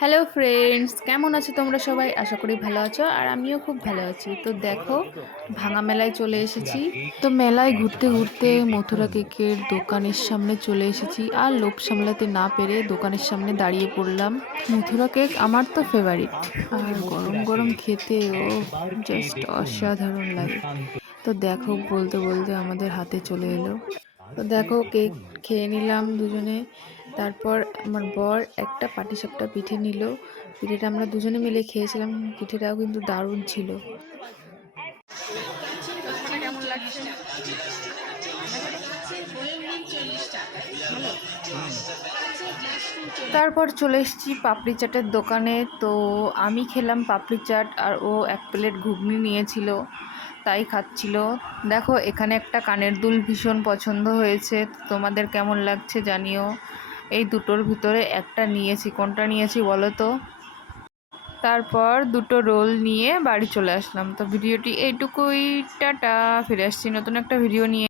Hello friends, কেমন আছো তোমরা সবাই? আশা করি ভালো আছো আর আমিও খুব ভালো আছি। তো দেখো, ভাঙা মেলায় চলে এসেছি। তো মেলায় ঘুরতে ঘুরতে মথুরা কেকের দোকানের সামনে চলে এসেছি আর লোভ সামলাতে না পেরে দোকানের সামনে দাঁড়িয়ে পড়লাম। মথুরা কেক আমার তো ফেভারিট, আর গরম গরম খেতে ও জাস্ট অসাধারণ লাগে। তো দেখো, বলতে বলতে আমাদের হাতে চলে এলো। তো দেখো, কেক খেয়ে নিলাম দুজনে। তারপর আমার বর একটা পাটিসাপটা পিঠে নিল। পিঠেটা আমরা দুজনে মিলে খেয়েছিলাম। পিঠেটাও কিন্তু দারুণ ছিল। কেমন লাগছে? তারপর চলে এসেছি পাপড়ি চাটের দোকানে। তো আমি খেলাম পাপড়ি চাট আর ও এক প্লেট ঘুগনি নিয়েছিল, তাই খাচ্ছিল। দেখো, এখানে একটা কানের দুল ভীষণ পছন্দ হয়েছে। তোমাদের কেমন লাগছে জানিও। এই দুটোর ভিতরে একটা নিয়েছি, কোনটা নিয়েছি বলো তো। তারপর দুটো রোল নিয়ে বাড়ি চলে আসলাম। তো ভিডিওটি এইটুকুই। টাটা। ফিরে আসছি নতুন একটা ভিডিও নিয়ে।